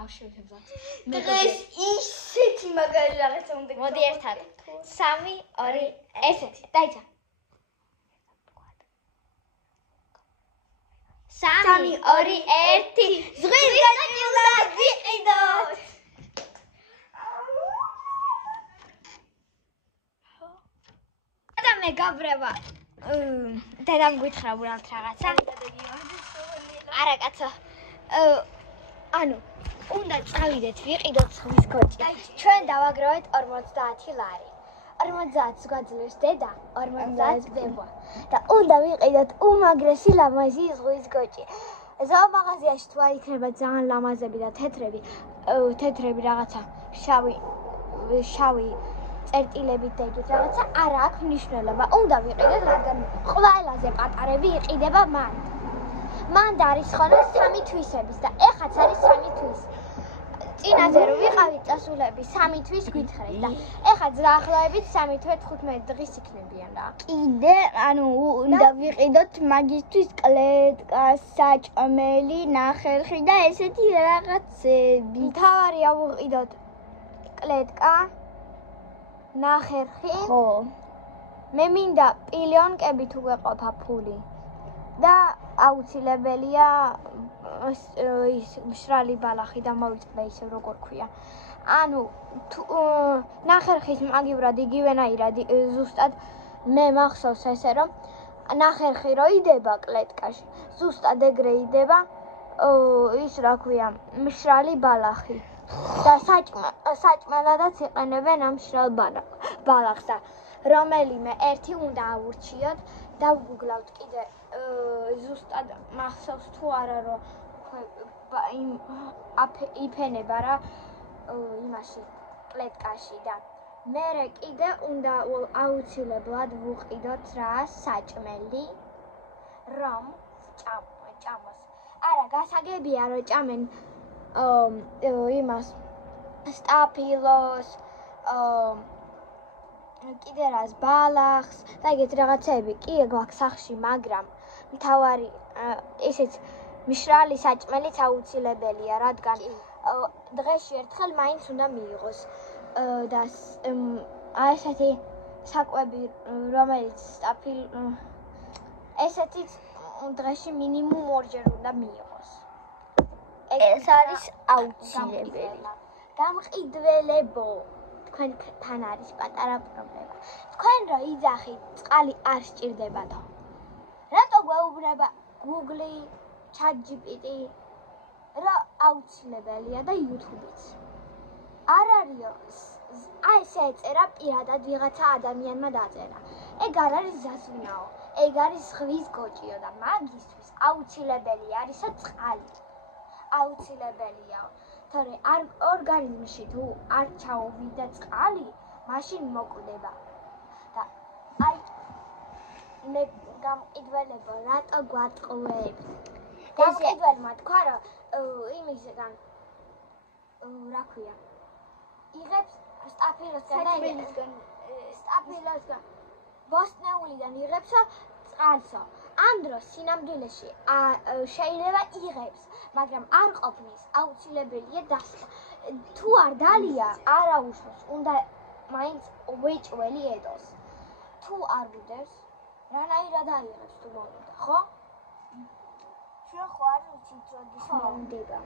ბავშვებსაც. დღეს ისეთი მაგარი რაღაცა უნდა გქონდეს. მოდი ერთად. 3 2 1 დაიცა. 3 2 1 ზღვის გაჭირვლა ვიყიდოთ. და მე გაბრება. დედამ გითხრა უბრალოდ რაღაცა. არა კაცო. ანუ უნდა წავიდეთ ვიყიდოთ ზღვის გოჭი. ჩვენ დავაგროვეთ 50 ლარი. 50-ს გვაძლევს დედა, 50-ს ბებვა. და უნდა ვიყიდოთ უმაგრესი ლამაზი ზღვის გოჭი. ზოომაღაზიაში თუ არ იქნება ძალიან ლამაზები და თეთრები რაღაცა შავი წერტილებით და ეგეთ რაღაცა არ აქვს მნიშვნელობა. უნდა ვიყიდოთ, რადგან ყველაზე პატარები იყიდება მანდ. მანდ არის ხოლმე 3 თვისების და ეხაც არის 3 თვის. წინაზე რო ვიყავით წასულები 3 თვის გითხრეთ და ეხაც დაახლოებით 3 თვე 15 დღის იქნებიან რა. კიდე, ანუ უნდა ვიყიდოთ მაგისთვის კლეტკა, საჭმელი, ნახერხი და ესეთი რაღაცები. მთავარია ვიყიდოთ კლეტკა, ნახერხი. ხო. მე მინდა პილიონკები თუ გვეყოფა ფული. და აუცილებელია ის მშრალი ბალახი და მოვიწყდა ისე როგორ ქვია. ანუ ნახერხის მაგივრად იგივენაირად ზუსტად მე მახსოვს ესე რომ ნახერხი რო იდება კლეტკაში ზუსტად ეგრე იდება ის რა ქვია მშრალი ბალახი და საჭმელადაც იყენებენ ამ მშრალ ბალახს და რომელიმე ერთი უნდა ავურჩიოთ და ვგუგლავთ კიდე ზუსტად მახსოვს თუ არა რომ იფენება რა იმაში კლეტკაში და მერე კიდე უნდა აუცილებლად ვუყიდოთ რა საჭმელი რომ ჭამოს არა გასაგებია რომ ჭამენ იმას სტაფილოს კიდე რას ბალახს და ეგეთ რაღაცები კი გვაქვს სახში მაგრამ მთავარი ესეც მშრალი საჭმელიც აუცილებელია რადგან დღეში ერთხელ მაინც უნდა მიიღოს და ესეთი საკვები რომელიც ესეთიც დღეში მინიმუმ 2-ჯერ უნდა მიიღოს ეს არის აუცილებელი გამყიდველებო თქვენთან არის პატარა პრობლემა თქვენ რო იძახით წყალი არ სჭირდებათო რატო გვეუბნება Google ChatGPT რა აუცილებელია და YouTube-იც არ არისო აი ესე ეწერა პირადად ვიღაცა ადამიანმა დაწერა ეგ არ არის ზაზუნაო ეგ არის ზღვის გოჭიო და მაგისთვის აუცილებელი არისო წყალი აუცილებელიაო თორე ორგანიზმში თუ არ ჩაუვიდა წყალი მაშინ მოკვდება და აი მე გამყიდველებო რატო გვატყუებთ გამყიდველმა თქვა რომ იმისგან რა ქვია იღებს სტაფილოსგან ბოსტნეულიდან იღებსო წყალსო ამ დროს სინამდვილეში შეიძლება იღებს მაგრამ არ ყოფნის აუცილებელია დასვა თუ არ დალია არა უშავს უნდა მაინც ვეჭველი ედოს თუ არ ვიდევს რანაირად აიღებს თუ მომდა ხო ჩვენ ხო არ ვიცით როდის მომდება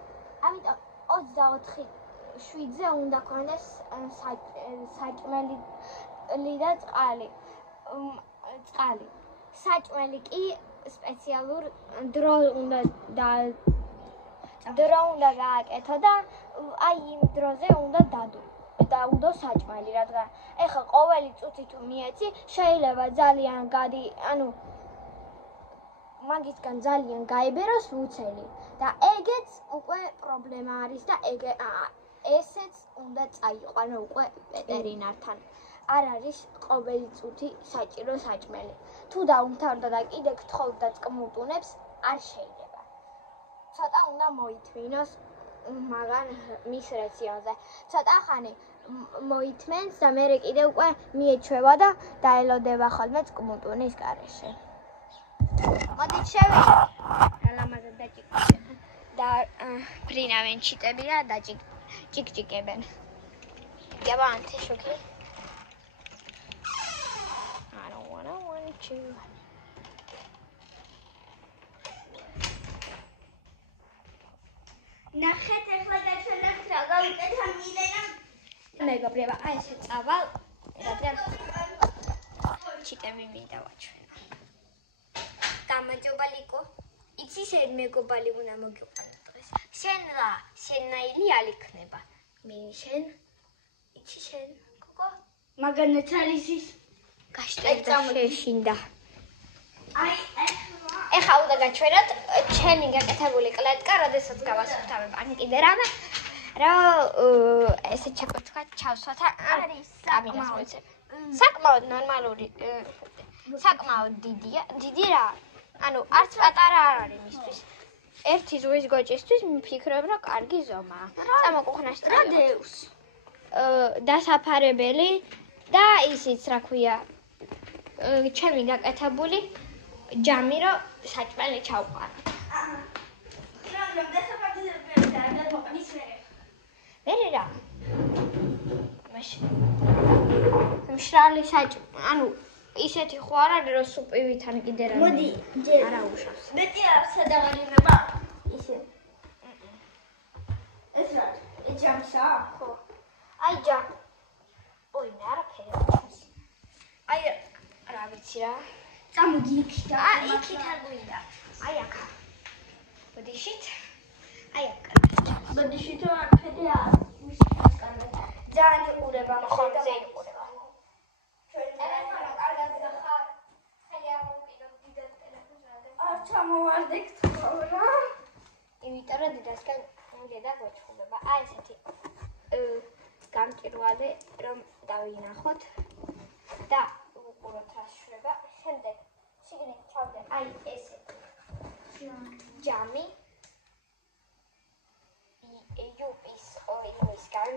ამიტომ 24/7-ზე უნდა ქონდეს საჭმელი და წყალი საჭმელი კი სპეციალურ დრო უნდა გააკეთო და აი იმ დროზე უნდა დაუდო საჭმელი რადგან ეხლა ყოველი წუთი თუ მიეცი შეიძლება ძალიან ანუ მაგისგან ძალიან გაიბეროს უცელი და ეგეც უკვე პრობლემა არის და ესეც უნდა წაიყვანო უკვე ვეტერინართან არ არის ყოველი წუთი საჭირო საჭმელი თუ დაუმთავრდა და კიდე გთხოვდა წყმუტუნებს არ შეიძლება ცოტა უნდა მოითმინოს მაგან მის რეციონზე ცოტა ხანი მოითმენს და მერე კიდე უკვე მიეჩვევა და დაელოდება ხოლმე წყმუტუნის გარეშე მოდით შევიდეთ რა ლამაზად დაჭიქეთ და და ბრინავენ ჩიტები და ჯიკჯიკებენ. Diamante, okay? I don't want to. ნახეთ ახლა გაჩვენებთ რა გავიკეთა მილენამ. მეგობრებო, აი ესე წავალ, რადგან ჩიტები მინდა ვაჩვენო. გამარჯობა ლიკო. იცი შენ მეგობარი უნდა მოგიყვანო დღეს. შენნაირი არ იქნება. მე შენ იცი შენ გოგო მაგანაც არის ის გაშტერდა შეშინდა. აი ეხლა უნდა გაჩვენოთ ჩემი გაკეთებული კლეტკა, როდესაც გავასუფთავებ. ან კიდე რამე ესე ჩაკოჩქა ჩავსვათ არის კაბინას მოიცებ. საკმაოდ ნორმალური საკმაოდ დიდი რა. ანუ არც პატარა არ არის მისთვის. ერთი ზღვის გოჭისთვის მიფიქრებ რომ კარგი ზომაა. წამოყუხნაში რადეუს დასაფარებელი და ისიც რა ქვია ჩემი გაკეთებული ჯამი რომ საჭმელი ჩავყარა. რომ დასაფარებელი და არ მოყვის მერე რა მაშინ მშრალი ანუ ისეთი ხო არ არის რომ სუპივითან კიდე რა მოდი ჯერ არა უშავს მეტი არ სადაღალიბება ისე ეს რა ჯამსა ხო აი ჯამ ой მე არაფერი ვაჩვენს აი რა ვიცი რა წამოდი იქით აი იქით არ გვინდა აი აქ ბოდიშით აი აქ ბოდიშით არაფერი არ მისკას კარგად ძალიან იყურება ხოლმე იყურება ჩამოვარდეთ ხოლმე იმიტომ რომ დიდასკენ დედა გოჩხუბება აი ესეთი გამჭირვალე რომ დავინახოთ და უყუროთ რა შვება შემდეგ შიგნით ჩავდე აი ესეთი ჯამი იუპის ოილისგან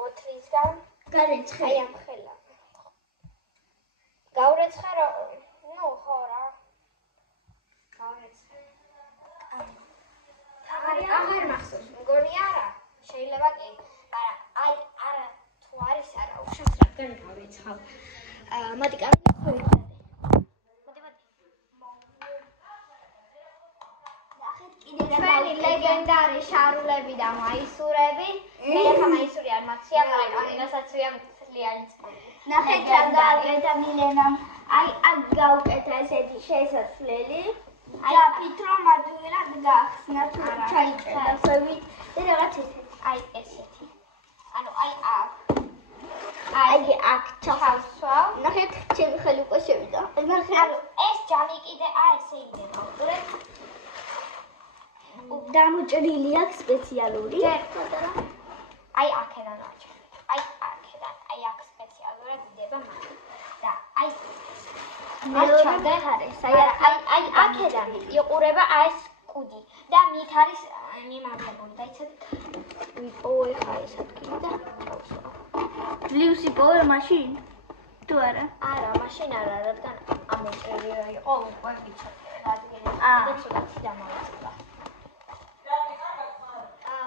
ბოთლისგან გარეცხე აი ამ ხელა გავრეცხე რომ ნუ ხო რა გავრეცხე აღარ მახსოვს მგონი არა შეიძლება კი მაგრამ აი არა თუ არის არა უშავს რადგან გავეცხავ მოდი კარგი მოდი ნახეთ კიდე რა ჩვენი ლეგენდარი შარულები და მაისურები მე ხა მაისური არ მაქცია მაგრამ ამინასაც ვიამცლიანი ნახეთ რა გავუკეთა მილენამ აი აქ გავუკეთა ესეთი შესასვლელი აი ფიტრო მადუერად გახსნა თუ ჩაიწერა ხევით და რაღაც ესეთი აი ესეთი ანუ აი აი აქ ჩავსვავ ნახეთ ჩემი ხელი უკვე შევიდა ნახეთ ანუ ეს ჯამი კიდე აი ესე იდება უყურეთ დამოჭრილი აქვს სპეციალური აი აქედან ვაჩვენებ აი აქედან აი აქ სპეციალურად იდება მაგრამ და აი მეორე ხარეს აი აქედან იყურება აი ეს კუდი და მით არის მიმართებული და იცით ვიპოვე ხა ეს ადგილი და ჩავსვავ ძლივს იპოვე მაშინ თუ არა არა მაშინ არა რადგან ამოჭრილი რა იყო უკვე ვიცოდი რადგან და ცოტათი დამავიწყდა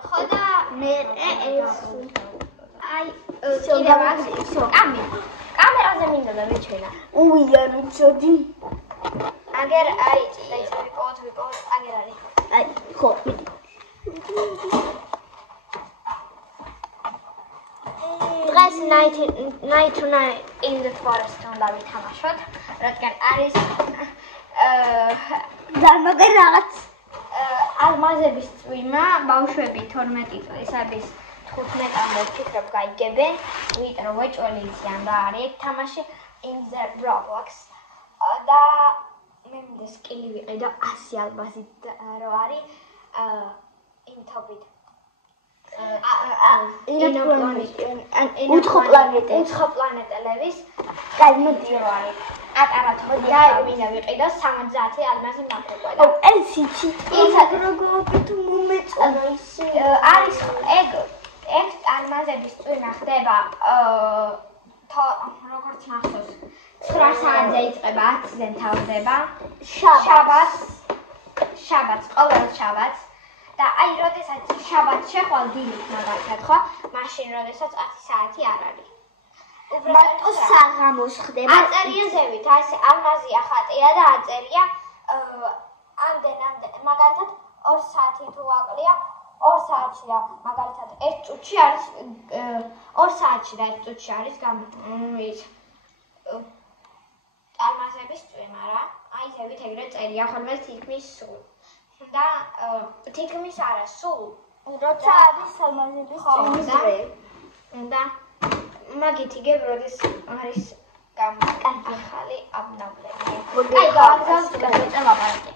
ხო და მე ეს აი კიდევ აქვს კამერაზე მინდა და მეჩვენა უია ვიცოდი აგერ აი და ის ვიპოვოთ აგერ არის აი ხო დღეს night tonight in the forest უნდა ვითამაშოთ რადგან არის დამაგერ რაღაც ალმაზების წვიმა ბავშვები 12 წლისების 15-მდე ფიქრობ გაიგებენ ვიტრო ვეჭველი იციან რა არის თამაში in the Roblox და მე მინდა სკილი ვიყიდო 100 ალმაზით რო არის უცხო პლანეტელების კაი მოდი რო არის ატარა თოდი მინდა ვიყიდო 70 ალმაზი მაქვს ო ეს იცი როგორ თუ მომეწონა ისე არის ეგ ალმაზების წვიმა ხდება როგორც მახსოვს 9 საათზე იწყება 10-ზე თავდება შაბათს ყოველ შაბათს და აი შაბათს შეხვალ დილით მაგალითად ხო? მაშინ როდესაც 10 საათი არ არის. მარტო საღამოს ხდება. აწერია ზევით, ასე ალმაზია ხატია და აწერია ამდენ მაგალითად 2 საათი თუ აკლია 2 საათში და მაგალითად 1 წუთში არის 2 საათში და 1 წუთში არის ის ალმაზების წვიმა რა. აი ზევით ეგრე წერია ხოლმე თითქმის სულ. და თითქმის არა სულ როცა არის ალმაზების წვიმის დღე. და მაგით იგებ როდის არის კარგი ხალი აბნავლები. აი გავაგზავნე ლაპარაკი.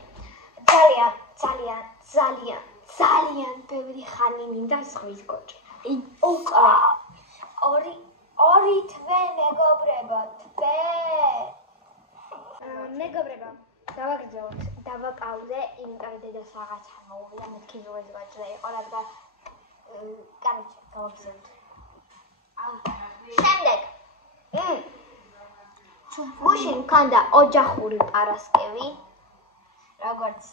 ძალიან ბევრი ხანი მინდა ზღვის გოჭი. ორი თვე მეგობრებო, მეგობრებო, დავაგრძელოთ, დავაპაუზე, იმიტომ რომ დედას რაღაცა მოუვიდა, მეთქი ზღვის გოჭი და იყო, რადგან კაროჩე, გავაგრძელოთ. შემდეგ გუშინ მქონდა ოჯახური პარასკევი, როგორც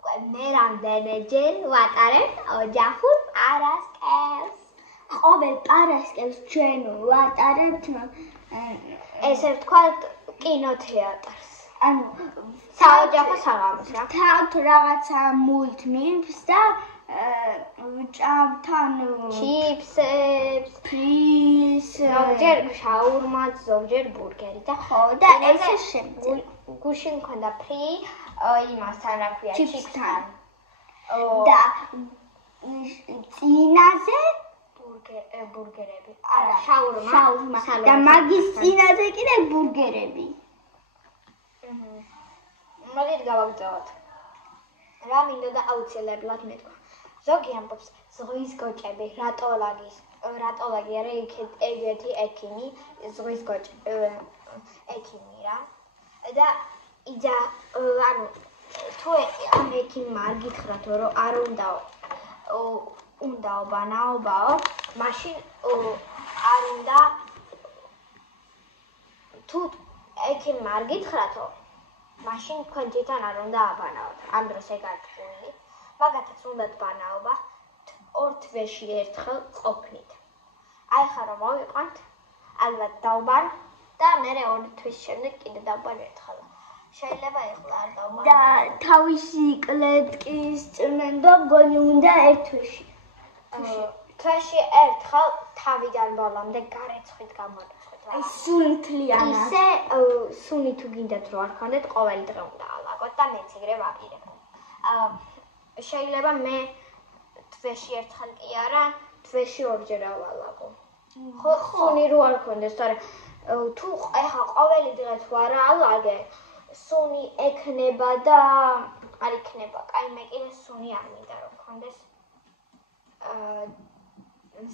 უკვე მე რამდენჯერ ვატარებ ოჯახურ პარასკევს. ყოველ პარასკევს ჩვენ ვატარებთ ესე ვთქვათ კინოთეატრს. ანუ საოჯახო საღამოს რა. თავთ რაღაცა მულტფილმს და ვჭამთ ჩიფსებს, ფრის, ზოგჯერ შაურმაც, ზოგჯერ ბურგერი და ხო და ესე შემდეგ. გუშინ მქონდა ფრი იმასთან რა ქვია ჩიფსთან. და წინაზე ბურგერები. არა, შაურმა და მაგის წინაზე კიდე ბურგერები. მოდით გავაგრძელოთ. რა მინდა და აუცილებლად მეთქვა. ზოგი ამბობს ზღვის გოჭები, რატოლაგი არა ეგეთი ექიმი, ზღვის გოჭი ექიმი რა. და იდა ანუ თუ ამ ექიმმა არ გითხრათ რომ არ უნდაო ბანაობაო, მაშინ არ უნდა თუ ექიმმა არ გითხრათო, მაშინ თქვენ თვითონ არ უნდა აბანაოთ. ამ დროს ეგ არ თქვი. მაგათაც უნდათ ბანაობა 2 თვეში ერთხელ ყოფნით. აი ხა რომ მოვიყვანთ, ალბათ დავბან და მე 2 თვის შემდეგ კიდე დავბან ერთხელ. შეიძლება ეხლა არ დავბან. და თავისი კლეტკის წმენდო მგონი უნდა 1 თვეში. თვეში ერთხელ თავიდან ბოლომდე გარეცხით გამოწვეთ. აი სუნთლიანად. ისე სუნი თუ გინდათ რომ არ ქონდეთ, ყოველი დღე უნდა ალაგოთ და მეც ეგრე ვაპირებ. შეიძლება მე თვეში ერთხელ კი არა, თვეში 2ჯერ ავალაგო. ხო, სუნი რო არ ქონდეს, თორე თუ ეხა ყოველი დღე თუ არ ალაგე, სუნი ექნება და არ იქნება. კაი, მე კიდე სუნი არ მინდა რომ ქონდეს.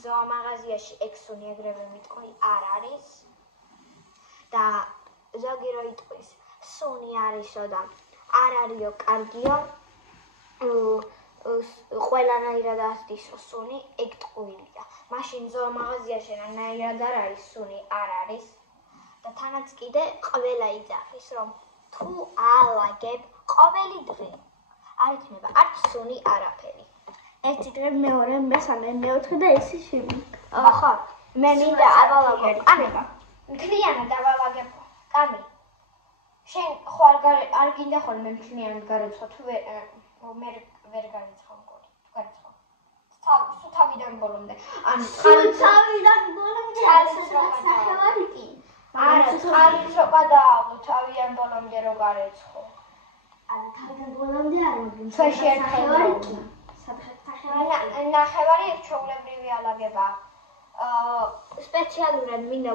ზოომაღაზიაში ეგ სუნი ეგრევე მიტყვი არ არის. და ზოგი რო იტყვის, სუნი არისო და არ არისო კარგიო. ყველანაირად ასდისო სუნი ეგ ტყუილია. მაშინ ზოომაღაზიაში რანაირად არ არის სუნი არ არის. და თანაც კიდე ყველა იძახის რომ თუ ალაგებ ყოველი დღე არ იქნება არც სუნი არაფერი. ერთი დღე მეორე მესამე მეოთხე და ესე შემდეგ. ხო, მე მინდა ავალაგო. კანება. მთლიანად ავალაგებ. კამი. შენ ხო არ გინდა ხოლმე მთლიანად გარეცხო თუ მე ვერ გარეცხო მგონი. თუ გარეცხო. სულ თავიდან ბოლომდე. ანუ თავიდან ბოლომდე ნახევარი კი. არა, წყარის რო გადაავლო თავიდან ბოლომდე რო გარეცხო. არა, თავიდან ბოლომდე არ მოგინ. თვეში ერთხელ კი. ნახევარი ჩვეულებრივი ალაგება. სპეციალურად მინდა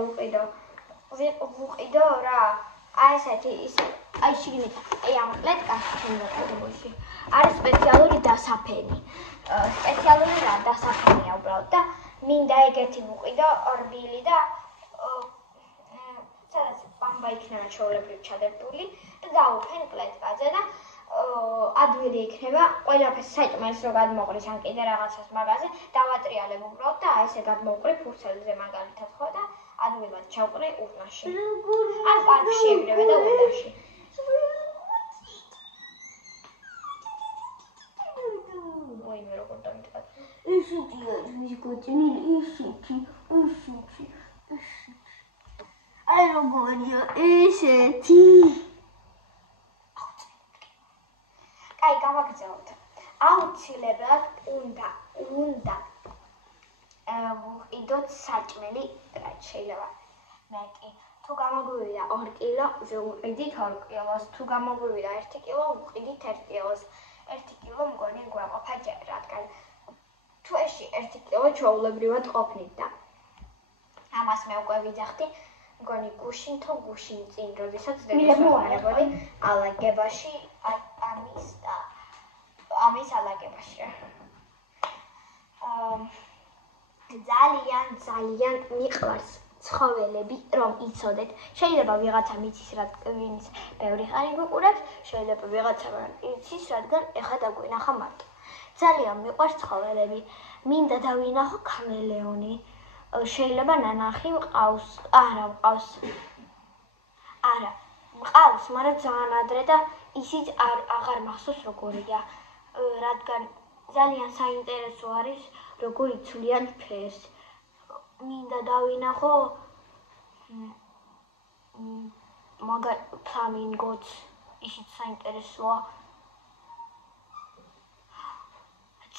ვუყიდო რა. აი ესეთი აი შიგნით აი ამ კლეტკაში შემოყოლებში არის სპეციალური დასაფენი. სპეციალური რა დასაფენია უბრალოდ და მინდა ეგეთი ვუყიდო ორბილი და სადაც ბამბა იქნება ჩვეულებრივ ჩადებული და დავუფენ კლეტკაზე და ადვილი იქნება, ყველაფერს საჭმელს რო გადმოყრის ან კიდე რაღაცას მაგაზე დავატრიალებ უბრალოდ და აი ესე გადმოვყრი ფურცელზე მაგალითად ხო და ადვილად ჩავყრი ურნაში. ან პარკში ეგრევე და ურნაში. მოი ვინმე როგორ დამიტყად. ისეთი არის გოჭნილი, ისეთი. აი როგორია ისეთი. კაი, გავაგრძელოთ. აუცილებლად უნდა ვიყიდოთ საჭმელი, რაც შეიძლება. მე კი თუ გამოგვივიდა 2 კილო, ვიყიდით 2 კილოს. თუ გამოგვივიდა 1 კილო, ვიყიდით 1 კილოს. 1 კილო მგონი გვაყოფა ჯერ, რადგან თვეში 1 კილო ჩვეულებრივად ყოფნით და ამას მე უკვე ვიძახდი. მგონი გუშინ თუ გუშინ წინ, როდესაც დედამიწაზე ალაგებაში, ამის ალაგებაში. ძალიან მიყვარს ცხოველები, რომ იცოდეთ. შეიძლება ვიღაცა მიცის, ვინც ბევრი ხანი გუყურებს, შეიძლება ვიღაცა იცის, რადგან ეხა დაგვინახა მარტო. ძალიან მიყვარს ცხოველები. მინდა დავინახო ქამელეონი. შეიძლება ნანახი მყავს. არა, მყავს, მაგრამ ძალიან ადრე და ისიც აღარ მახსოვს როგორია. რადგან ძალიან საინტერესო არის, როგორ იცვლიან ფერს. მინდა დავინახო მაგარ ფლამინგოც, ისიც საინტერესოა.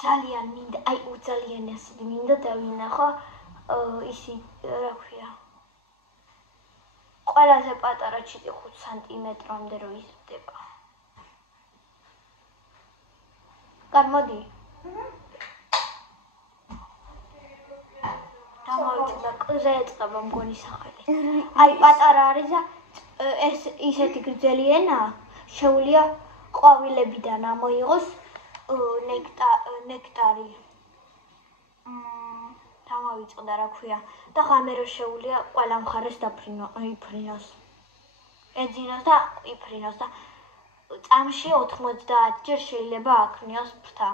ძალიან მინდა, ძალიან ასეთი მინდა დავინახო ისი, რა ქვია. ყველაზე პატარა ჩიტი 5 სანტიმეტრამდე რო იზრდება. გამოდი. დამოვიწყდა, ყზე ეწყება მგონი სახელი. აი პატარა არის და ეს ისეთი გრძელი ენაა, შეუძლია ყვავილებიდან ამოიღოს ნექტარი. დამოვიწყდა, რა ქვია. და ღამე რო შეუძლია ყველა მხარეს იფრინოს. ეძინოს და იფრინოს და წამში 90 ჯერ შეიძლება აქნიოს ფრთა.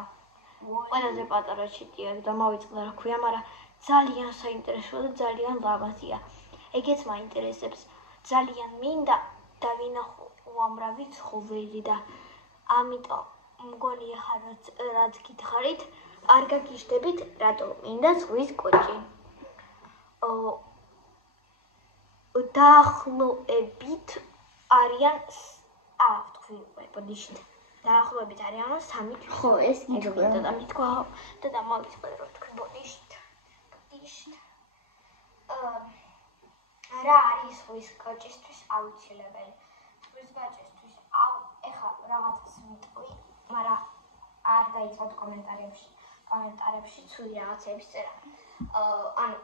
ყველაზე პატარა ჩიტია, დამოვიწყდა, რა ქვია, მაგრამ ძალიან საინტერესოა და ძალიან ლამაზია. ეგეც მაინტერესებს. ძალიან მინდა დავინახო უამრავი ცხოველი და ამიტომ მგონი ახლა რაც გითხარით, არ გაგიჟდებით, რატო მინდა ზღვის კოჭი. დაახლოებით არიან დაახლოებით არიან 3 კილო. ხო, ეს გითხრა. და მითქვა და დამოვიწყდა, რომ თქვი ბოდიშით. რა არის ზღვის კოჭისთვის აუცილებელი? ზღვის კოჭისთვის ეხლა რაღაცას მიტყვი, მაგრამ არ დაიწყოთ კომენტარებში ცუდი რაღაცების წერა. ანუ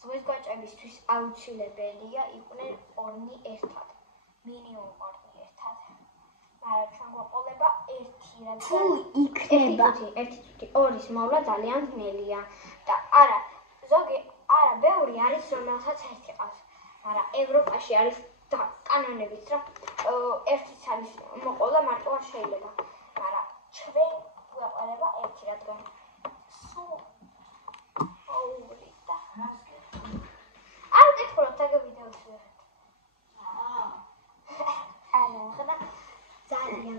ზღვის კოჭებისთვის აუცილებელია იყვნენ 2 ერთად. მინიმუმ 2 ერთად. მაგრამ ჩვენ გვაყოლება 1, რადგან თუ იქნება 1 წუთი 2-ის მოვლა ძალიან ძნელია და არა ბევრი არის რომელსაც 1 ყავს. მაგრამ ევროპაში არის კანონებით, რომ 1-იც არის მოყოლა მარტო არ შეიძლება. მაგრამ ჩვენ გვაყოლება 1, რადგან სულ და არ გითხურობთ აგ ვიდეოს ვიღეთ. ხოდა ძალიან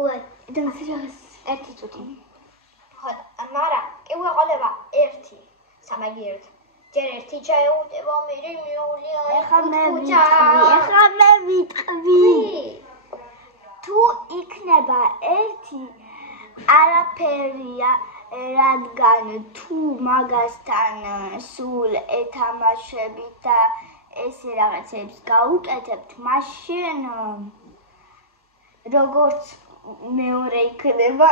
უად 1 წუთი. ხოდა მაგრამ კი გვაყოლება 1 სამაგიეროდ. ჯერ 1 ჩაეუტება, მერე მეოლია. ეხლა მე ვიტყვი. თუ იქნება 1, არაფერია, რადგან თუ მაგასთან სულ ეთამაშებით და ესე რაღაცებს გაუკეთებთ, მაშინ როგორც მეორე იქნება.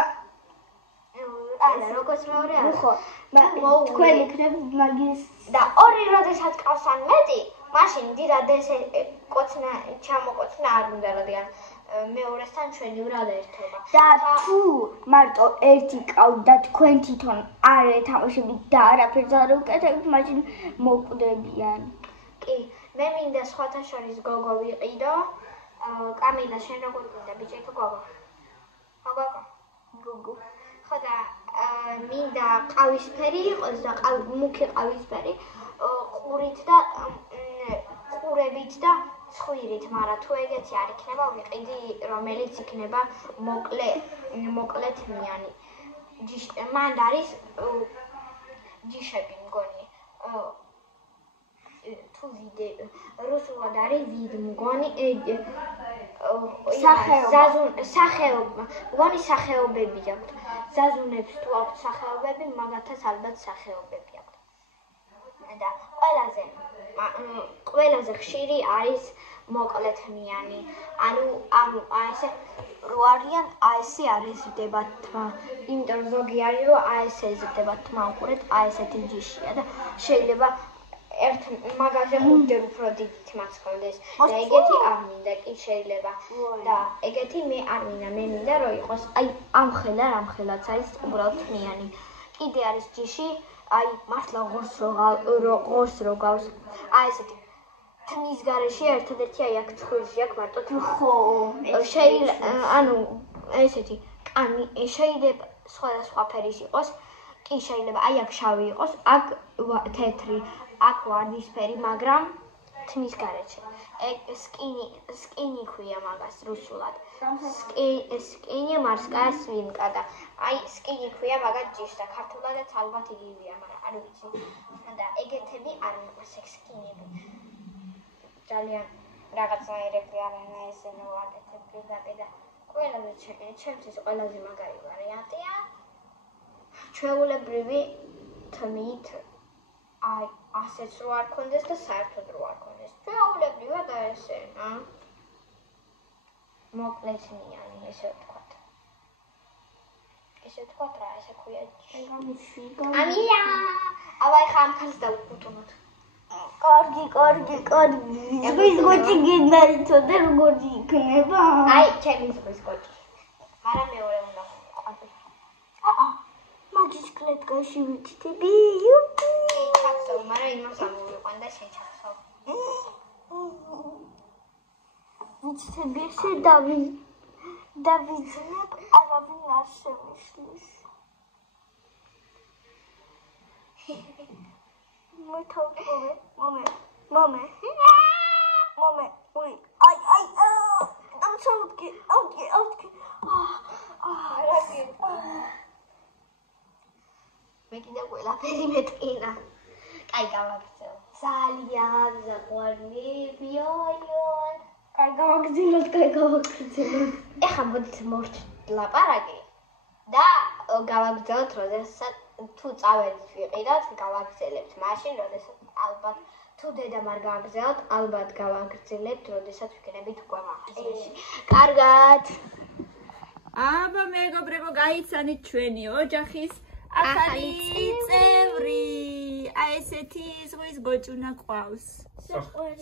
არა, როგორც მეორე არა. ხო, თქვენ იქნებ მაგის და 2 როდესაც ყავს ან მეტი, მაშინ დიდად ესე ჩამოყოთნა არ უნდა, რადგან მეორესთან ჩვენი ურადერთობა. და თუ მარტო 1 ყავთ და თქვენ თვითონ არ ეთამაშებით და არაფერს არ უკეთებთ, მაშინ მოკვდებიან. კი, მე მინდა სხვათა შორის გოგო ვიყიდო. კამილა, შენ როგორ გინდა ბიჭი თუ გოგო? გოგო. ხოდა მინდა ყავისფერი იყოს და მუქი ყავისფერი, ყურებით და ცხვირით, მაგრამ თუ ეგეთი არ იქნება, ვიყიდი რომელიც იქნება მოკლე თმიანი. მან არის ჯიშები მგონი. თუ რუსულად არის ვიდ მგონი სახეობები აქვთ. ზაზუნებს თუ აქვთ სახეობები, მაგათაც ალბათ სახეობები აქვთ. და ყველაზე ხშირი არის მოკლეთმიანი. ანუ ესე რო არიან, ესე არის ზრდება თმა. იმიტომ რომ ზოგი არის რომ ესე ზრდება თმა, უყურეთ, ესეთი ჯიშია და შეიძლება ერთ მაგაზე ხუთჯერ უფრო დიდი თმაც ხონდეს. და ეგეთი არ მინდა, კი შეიძლება. და ეგეთი მე არ მინდა, მე მინდა რომ იყოს აი ამ ხელაც არის უბრალოდ თმიანი. კიდე არის ჯიში, აი მართლა ღორს რო გავს. აი ესეთი თმის გარეშე ერთადერთი აი აქ ცხვირში აქ მარტო ხო შეიძლება ანუ ესეთი კანი შეიძლება სხვადასხვა ფერის იყოს. კი შეიძლება აი აქ შავი იყოს, აქ თეთრი, აქ ვარდისფერი, მაგრამ თმის გარეშე. ეგ სკინი ქვია მაგას რუსულად. სკინი მარსკაია სვინკა და აი სკინი ქვია მაგას ჯიშს და ქართულადაც ალბათ იგივეა, მაგრამ არ ვიცი. და ეგეთები არ მიყვარს ეგ სკინები. ძალიან რაღაცნაირები არიან ესე ნოვაკეთები და ყველაზე ჩემთვის ყველაზე მაგარი ვარიანტია ჩვეულებრივი თმით აი ასეც რო არ კონდეს და საერთოდ რო არ კონდეს. ჩვეულებრივად და ესე მოკლეთმიანი ესე ვთქვათ. ესე ვთქვათ რა ესე ქვია. ამია ავაი ხამ ხალს დავუკუთუნოთ. Corgi. Ზღვის გოჭი გინდა იცოდე როგორი იქნება? აი, ჩემი ზღვის გოჭი. მაგრამ მეორე უნდა ყვავი. მაგის კლეტკაში ვიჩიტები. ჩახსოვ, მაგრამ იმას ამოვიყვან და შეჩახსოვ. ვიჩიტები ესე დავიძნებ, არავინ არ შემიშლის. Mame. Ui. Ai. I'm so okay. მე კიდე ყველაფერი მეტყინა. კაი გავაგრძელო. ძალიან ზაყვარნებიან. კაი გავაგრძელოთ. ეხლა მოდით მორჩ-ლაპარაკი და გავაგრძელოთ, როდესაც თუ წავედით ვიყიდათ, გავაგრძელებთ. მაშინ, როდესაც ალბათ თუ დედამ არ გავაგრძელოთ, ალბათ გავაგრძელებთ, როდესაც ვიქნებით უკვე მაღაზიაში. კარგად. აბა მეგობრებო, გაიცანით ჩვენი ოჯახის ახალი წევრი. აი ესეთი ზღვის გოჭუნა ყავს.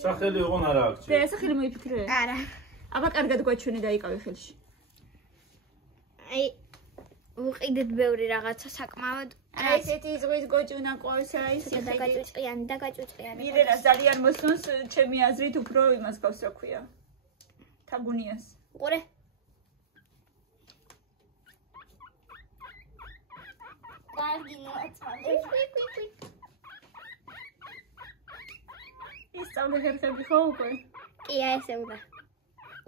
სახელი ოღონ არა აქვს. და სახელი მოიფიქრე? არა. აბა კარგად გვაჩვენე და იკავე ხელში. აი ვუყიდეთ ბევრი რაღაცა საკმაოდ. აი ესეთი ზღვის გოჭუნა ყავს, აი და გაჭუჭყიანი. მირენა ძალიან მოსწონს, ჩემი აზრით უფრო იმას გავს, რა ქვია. თაგუნიას. უყურე. კარგი მოაწმანე. ის წავდე ხერხები ხო უკვე? კი, აი ესე უნდა.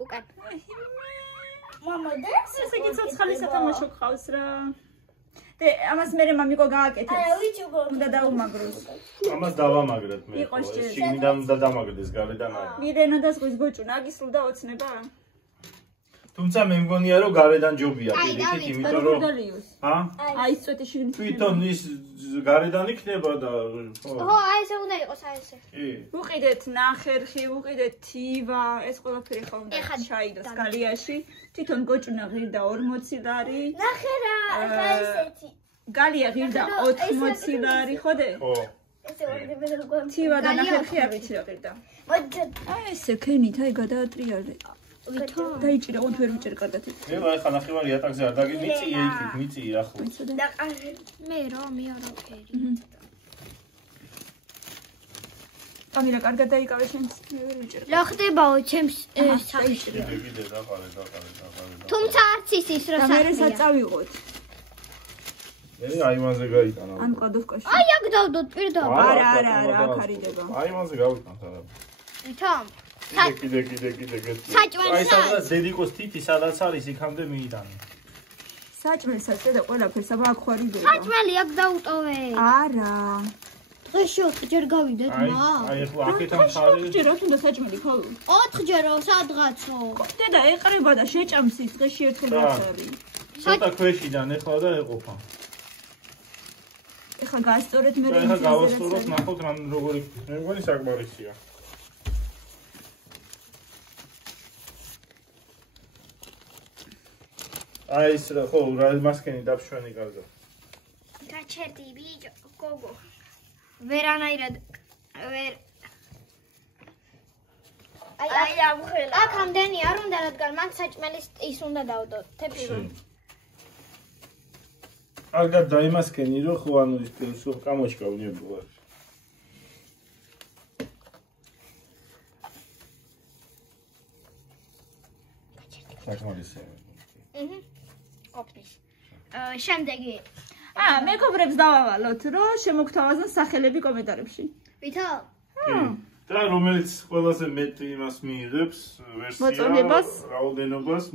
უკან. მამა და ესე კი ცოცხალი სათამაშო ყავს რა. და ამას მე მამიკო გააკეთებს. არა, ვიჩუბო. უნდა დაუმაგროს. ამას დავამაგრეთ მე. იყოს ჯერ. შიგნიდან უნდა დამაგრდეს გარედან არა. მირენა და ზღვის გოჭუნა აგისრულდა ოცნება? თუმცა მე მგონია რომ გარედან ჯობია პირიქით, იმიტომ რომ ჰა? აი წვეთი შიგნით. თვითონ ის გარედან იქნება და ხო, აი ესე უნდა იყოს, აი ესე. კი. ვუყიდეთ ნახერხი, ვუყიდეთ თივა, ეს ყველაფერი ხო უნდა ჩაიდოს გალიაში. თვითონ გოჭუნა ღირდა 40 ლარი. ნახერა, ხა ესეთი. გალია ღირდა 80 ლარი, ხოდე? ხო. ესე ვარდება როგორ. თივა და ნახერხი არ ვიცი რა ღირდა. მოდი. აი ესე ქენით, აი გადაატრიალე. ვითომ? დაიჭირე, ოღონდ ვერ ვიჭერ კარგად. მე ახლა ნახევარი ატაკზე არ დაგი მიწია იქით, მიწია ახლა. მე რა, მე არაფერი. კამერა კარგად დაიკავე შენს, მე ვერ ვიჭერ. რა ხდებაო ჩემს სახში? კიდე დაყარე. თუმცა არც ის რა და მე სახია. საწავიღოთ. მე აი მანზე გაიტანა. ან კლადოვკაში. აი აქ დავდოთ პირდაპირ. არა, აქ არიდება. აი მანზე გავიტანთ არა. ვითომ? კიდე. საჭმელს აი სადაც დედიკოს თითი სადაც არის იქამდე მიიტანე. საჭმელსაც და ყველაფერს აბა აქ ხარ იდეო. საჭმელი აქ დაუტოვე. არა. დღეში 4 ჯერ გავიდეთ, მა. აი ახლა აქეთან ხარი. 4 ჯერ რა თუნდა საჭმელი ხალო. 4 ჯერო სადღაცო. დედა ეყრება და შეჭამს ის დღეში ერთხელ რაც არის. ცოტა ქვეშიდან ეხლა და ეყოფა. ეხლა გასწორეთ მე ეხლა გავასწოროთ, ნახოთ რა როგორი მე მგონი საკმარისია. აი ეს რა ხო რა მასკენი დაფშვენი გარდა. გაჩერდი ბიჭო, გოგო. ვერანაირად ვერ აი ამხელა. აქ ამდენი არ უნდა რადგან მან საჭმელის ის უნდა დავდო თეფი. აგა დაიმასკენი რო ხო ანუ ის კამოჩკა უნებულა. საკმარისია. ყოფნის. შემდეგი. მეგობრებს დავავალოთ, რომ შემოგთავაზონ სახელები კომენტარებში. ვითო? და რომელიც ყველაზე მეტი იმას მიიღებს ვერსიას, რაოდენობას,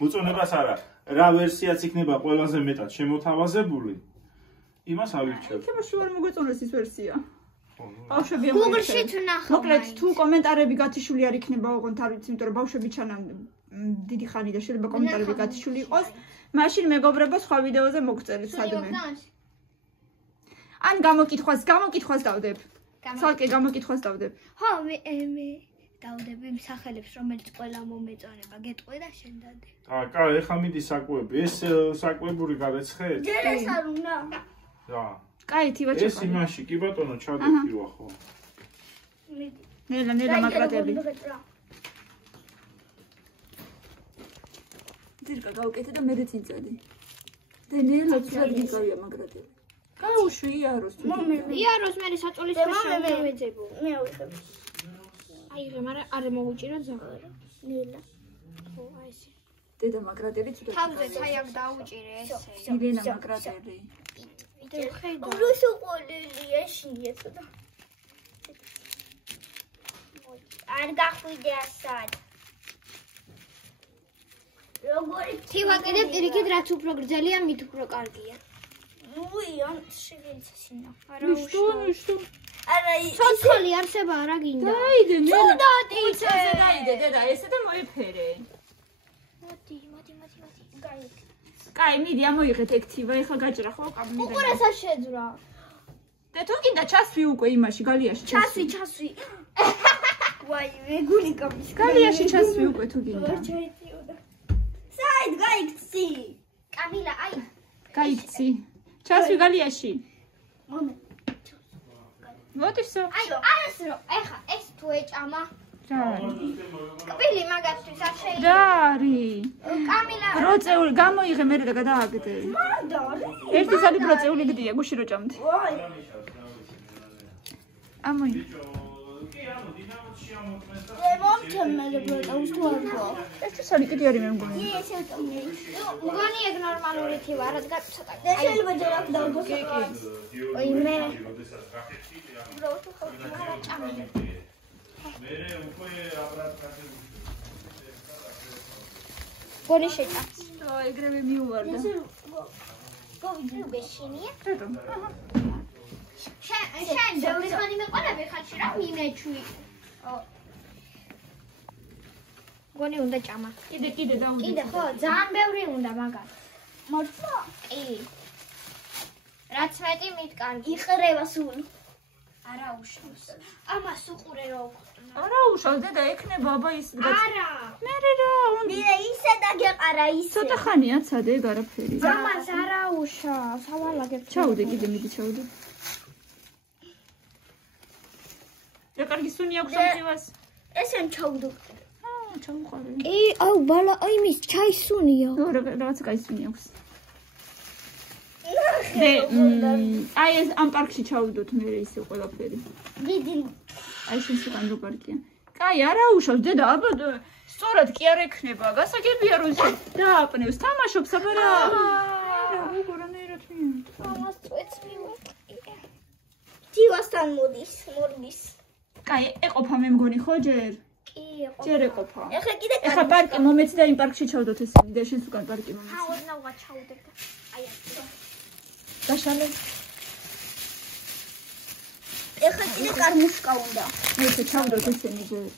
მოწონებას არა. რა ვერსიაც იქნება ყველაზე მეტად შემოთავაზებული, იმას ავირჩევ. იქებაში არ მოგეწონეს ის ვერსია. ბავშვები Google-ში ვნახავ. მოკლედ თუ კომენტარები გათიშული არ იქნება, ოღონდ არ ვიცი, იმიტომ რომ ბავშვები ჩანან დიდი ხანი და შეიძლება კომენტარები გათიშული იყოს. მაშინ მეგობრებო სხვა ვიდეოზე მოგწერეთ სადმე. ან გამოკითხვას დავდებ. ცალკე გამოკითხვას დავდებ. ხო, მე დავდებ იმ სახელებს, რომელიც ყველა მომეწონება, გეტყვი და შენ დადე. კაი, ეხლა მიდი საკვები. ეს საკვებური გადაცხეთ? ჯერ ეს არ უნდა. რა. კაი, თივა ეს იმაში, კი ბატონო, ჩადეთივა ხო. მიდი. ნელა მაგრატები. ძირკა გავუკეთე და მე წინწადი. და ნელა ცუდად გიგავია მაგრატები. გაუშვი იაროს თუ. იაროს მე საწოლის ქვეშ მევეძებო. მე ვიხებ. აი რა, მაგრამ არ მოუჭირა ზაღარა. ნელა. ხო, აი ესე. დედა მაგრატები ცუდად. თავზე აი აქ დაუჭირე ესე. ირენა მაგრატები. რუსო ყოლილია შინია ცოტა. არ გახვიდე ასად. როგორი თივა კიდე პირიქით რაც უფრო გრძელია, მით უფრო კარგია. უიან შეგეცინო. მიშტო. არა ის ცოცხალი არსება არა გინდა. დაიდე ნელა. ცუდად დაიდე დედა, ესე და მოიფერე. მოდი. გაიგე. კაი, მიდი ამოიღეთ ეგ თივა, ეხლა გაჭრა ხო? უყურესა შეძრა. და თუ კიდე ჩასვი უკვე იმაში, გალიაში ჩასვი. ვაი, მეგული კამის. გალიაში ჩასვი უკვე თუ კიდე. საით გაიქცი. კამილა, აი. გაიქცი. ჩასვი გალიაში. მოდისო. აი, არას რო, ეხა ეს თუ ეჭამა. რა. კბილი მაგასთვის არ შეიძლება. რა არის? კამილა. პროცეული გამოიღე მე და გადააგდე. ერთი სალი პროცეული გდია, გუში რო ჭამდი. ვაი. ამოი. მომთმელი პროტაუს თუ არ გვა. ეს სალი კიდე არის მე მგონი. ესე ტომი. მგონი ეგ ნორმალური თივა, რადგან ცოტა. და შეიძლება ჯერ აქ დავდო საკა. ой მე გონი შეჭა. ეგრევე მიუვარდა. გავიძი გეშინია. შენ ბევრი ხანი მეყოლები ხალხი რა მიმეჩვი. გონი უნდა ჭამა. კიდე დაუნდა. კიდე ხო, ძალიან ბევრი უნდა მაგას. მართლა? კი. რაც მეტი მით კარგი. იყრება სულ. არა უშავს. ამას უყურე რა უყურე. არა უშავს დედა ექნება აბა ის არა. მე რა უნდა. მირე ისე დაგეყარა ისე. ცოტა ხანია ცადე ეგ არაფერი. ამას არა უშავს. ავალაგებ. ჩაუდე კიდე მიდი ჩაუდე. რა კარგი სუნი აქვს ამძივას. ესენ ჩაუდო. ჩაუყარე. აუ ბალა, აი მის ჩაისუნია. რაღაცა გაისუნი აქვს. აი ეს ამ პარკში ჩავდოთ მე ისე ყველაფერი. დიდი. აი შენ სულ რო პარკია. კაი, არა უშავს დედა, აბა სწორად კი არ ექნება. გასაგებია რომ ისე დააპნევს, თამაშობს, აბა რა. უგორანაირად მე. ამას წვეც მივაკია. თივასთან მოდის, მორგის. კაი, ეყოფა მე მგონი ხო ჯერ? კი, ჯერ ეყოფა. ეხლა კიდე ეხლა პარკი მომეც და იმ პარკში ჩავდოთ ესენი და შენს უკან პარკი მომეც. ოდნავ ჩავდებ და აი ასე. გაშალე. ეხლა კიდე კარმუშკა უნდა. მოიცე ჩავდოთ ესენი ჯერ.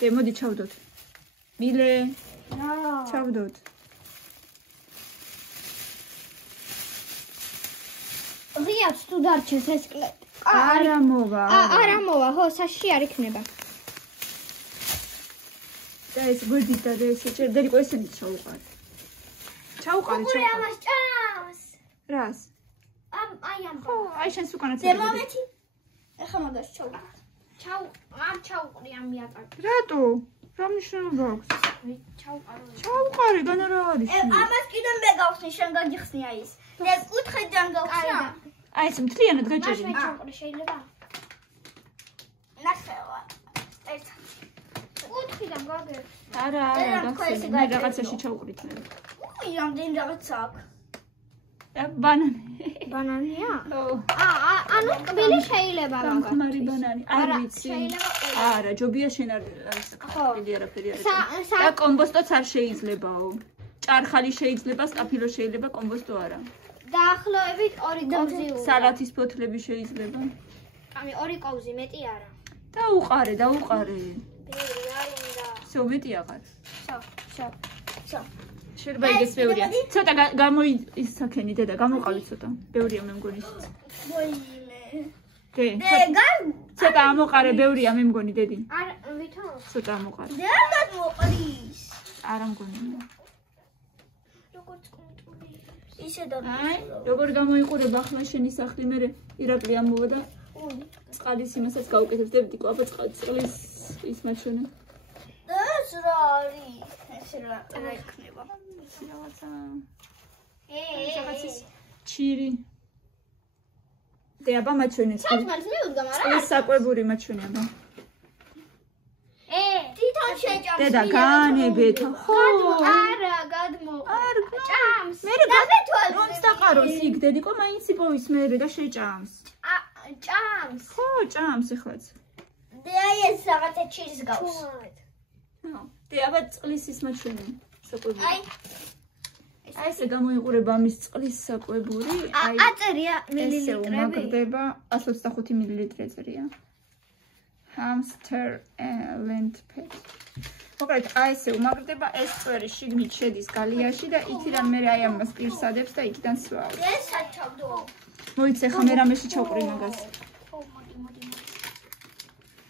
დე მოდი ჩავდოთ. მილე. ჩავდოთ. ღიაც თუ დარჩეს ეს კლეტი. არა მოვა. არა მოვა, ხო, საში არ იქნება. და ეს გვერდით და ესე ჯერ დერიკო ესენი ჩაუყარე. ჩაუყარე. ამას ჭამს. რას? აი ამ. ხო, აი შენს უკანაც. დე მომეთი. ეხლა მაგას ჩავყარ. არ ჩაუყრი ამ მიატაკი. რატო? რა მნიშვნელობა აქვს? ჩაუყარო. ჩაუყარე, განა რა არის? ამას კიდე მე გავხსნი, შენ გაგიხსნი აი ეს. და კუთხედან გავხსნა. აი ეს მთლიანად მას გაჭერი. მე ჩაუყრი შეიძლება? ნახევა. ერთ. კუთხიდან გაგებს. არა, გახსენე. მე რაღაცაში ჩაუყრით მე. უი, რამდენი რაღაცა აქვს. ბანანი. ბანანია? ო, ანუ კბილი შეიძლება მაგას. გამხმარი ბანანი. არ ვიცი. შეიძლება არა, ჯობია შენ არ ხო. არაფერი არ. და კომბოსტოც არ შეიძლებაო. ჭარხალი შეიძლება, სტაფილო შეიძლება, კომბოსტო არა. დაახლოებით 2 კოვზი უნდა. სალათის ფოთლები შეიძლება. ამი 2 კოვზი მეტი არა. დაუყარე. ბევრი არ უნდა. всё, მეტი აღარ. всё. შეიძლება ეგეც ბევრია. ცოტა გამოისაქენი დედა, გამოყავი ცოტა. ბევრია მე მგონი ისიც. ვოიმე. ცოტა ამოყარე, ბევრია მე მგონი დედი. არ ვითომ? ცოტა ამოყარე. დედა მოყრის. არა მგონი. როგორც კონტროლი. ისე და როგორ გამოიყურება ახლა შენი სახლი მე ირაკლი ამოვა და წყალის იმასაც გაუკეთებს დებდიკო აბა წყლის ის მაჩვენე. ეს რა არის? ეს რა იქნება? რაღაცა რაღაცის ჩირი. და აბა მაჩვენე წყლის საჭმელს მიუდგა, მაგრამ წყლის საკვებური მაჩვენე აბა. თვითონ შეჭამს. დედა განებეთ ხო? არა, გადმო. არ ჭამს. მე რომც დაყაროს იქ დედიკო მაინც იპოვის მე და შეჭამს. ჭამს. ხო, ჭამს ეხლაც. და აი ეს რაღაცა ჩირის გავს. და აბა წყლის ის მაჩვენე საკვებური. აი აი ესე გამოიყურება ამის წყლის საკვებური. აი აწერია ესე მილilitrები. უმაგრდება 125 მილილიტრი ეწერია. Hamster lent pet. მოკლედ აი ესე უმაგრდება ეს წვერი შიგნით შედის გალიაში და იქიდან მე აი ამას პირსადებს და იქიდან სვავს. ეს საჩავდო. მოიცე ხა მე რამეში ჩავყრი მაგას.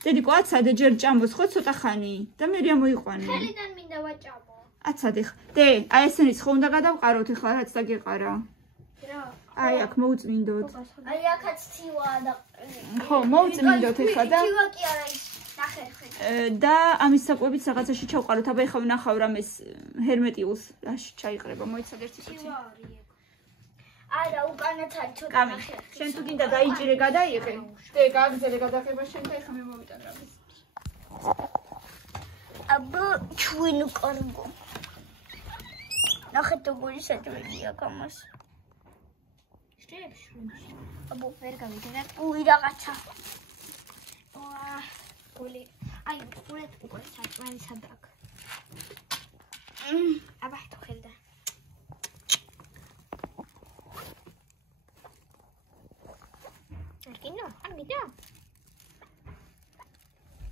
დედიკო აცადე ჯერ ჭამოს ხო ცოტა ხანი და მე რა მოიყვანე. ხელიდან მინდა ვაჭამო. აცადე ხა. დე აი ესენიც ხო უნდა გადავყაროთ ახლა რაც დაგეყარა. რა? აი აქ მოუწმინდოთ. აი აქაც ცივაა და ხო, მოუწმინდოთ ახლა და ცივა კი არა ის. ნახე ხე. და ამის საკვებით რაღაცაში ჩავყაროთ. აბა ეხლა ვნახავ რამეს ჰერმეტიულს რაში ჩაიყრება. მოიცადე ერთი წუთი. არა, უკანაც არის ცოტა კამი. ნახე. შენ თუ გინდა დაიჭირე, გადაიღე. დე გააგზელე გადაღება შენ და ეხლა მე მოვიტან რამეს. აბა ჩვენი კარგო. ნახეთ როგორი საჭმელია გამას. აბა ვერ გავიგე. უი რაღაცა. ვა, გული. აი, გულეთ უკვე საჭმელი სადაკ. აბა თუ ხელდა.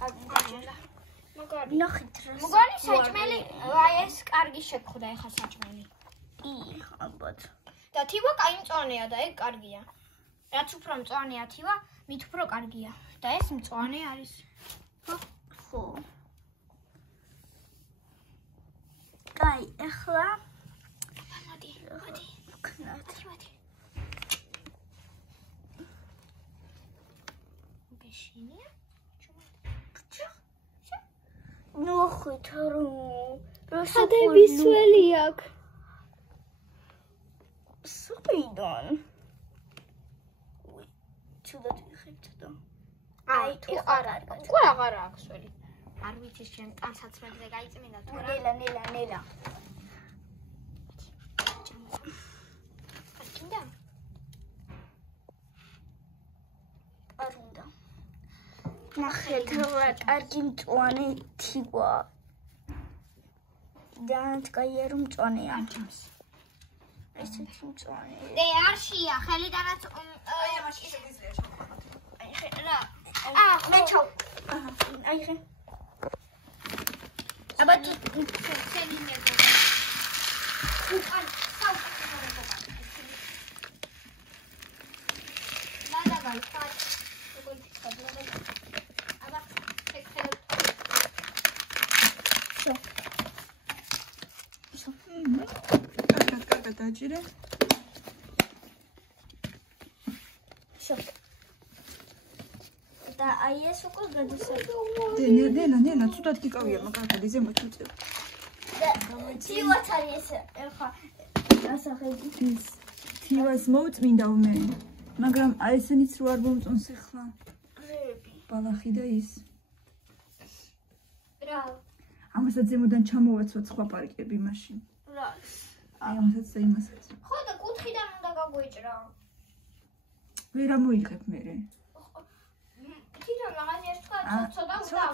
არ გინდა? მაგარი. ნახეთ რა. მოგონი საჭმელი, აი ეს კარგი შეგხვდა ეხა საჭმელი. ალბათ. და თივა კაი მწვანეა და ეგ კარგია. რაც უფრო მწვანეა თივა, მით უფრო კარგია. და ეს მწვანე არის. ხო. კაი, ახლა მოდი. ქნათ. ბეშინია? ნახეთ რა. ხადები სველი აქვს. სუპიდან. უი, ცუდად ვიხებთ და. აი, თუ არ არის. უკვე აღარ აქვს სველი. არ ვიცი შენ კანსაცმელზე გაიწმინდა თუ რა. ნელა. არქინდა? არ უნდა. ნახეთ, რა კარგი მწვანე თიგვა. და კაია რომ მწვანეა. ესეთი მწვანე. არშია, ხელიდანაც აი ამაში შეგიძლია შევხვდეთ. რა. მე ჩავ. აი ხე. აბა თუ ცენი მეგო. უკან საუკეთესო მეგობა. ლადაგალ ფატ. როგორი ხდება? აბა შეგხედავ. კარგად დაჭირე. და აი ეს უკვე გადასაჭირო. ნელა, ცუდად გიკავია, მაგალითად ზემოთ უწევ. თივაც არის ეხა ასახები. თივას მოუწმინდა მე. მაგრამ აი ესენიც რო არ მომწონს ახლა. ბალახი და ის. რა. ამასაც ზემოდან ჩამოვაცვათ სხვა პარკები მაშინ. რა. აი ამასაც და იმასაც. ხო და კუთხიდან უნდა გაგვეჭრა. ვერ ამოიღებ მე. თვითონ მაგაზიაში თქვა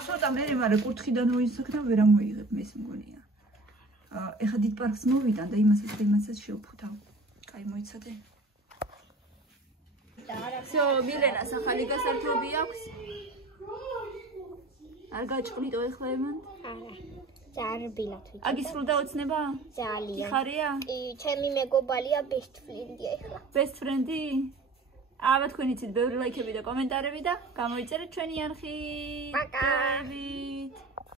ცოტა მე მაგრამ კუთხიდან მოისახდა ვერ ამოიღებ მეს მგონია. ეხა დიდ პარკს მოვიდან და იმასაც შევფუთავ. კაი მოიცადე. всё, მილენას ახალი გასართობი აქვს. არ გაჭყნიტო ეხლა ემან? არა. ძალიან ბილად ვიცი. აგისრულდა ოცნება? ძალიან. ხარია? კი, ჩემი მეგობარია best friend-ია ეხლა. best friend-ი? აბა თქვენ იცით ბევრი ლაიქები და კომენტარები და გამოიწერეთ ჩვენი არხი. პაკა. დევით.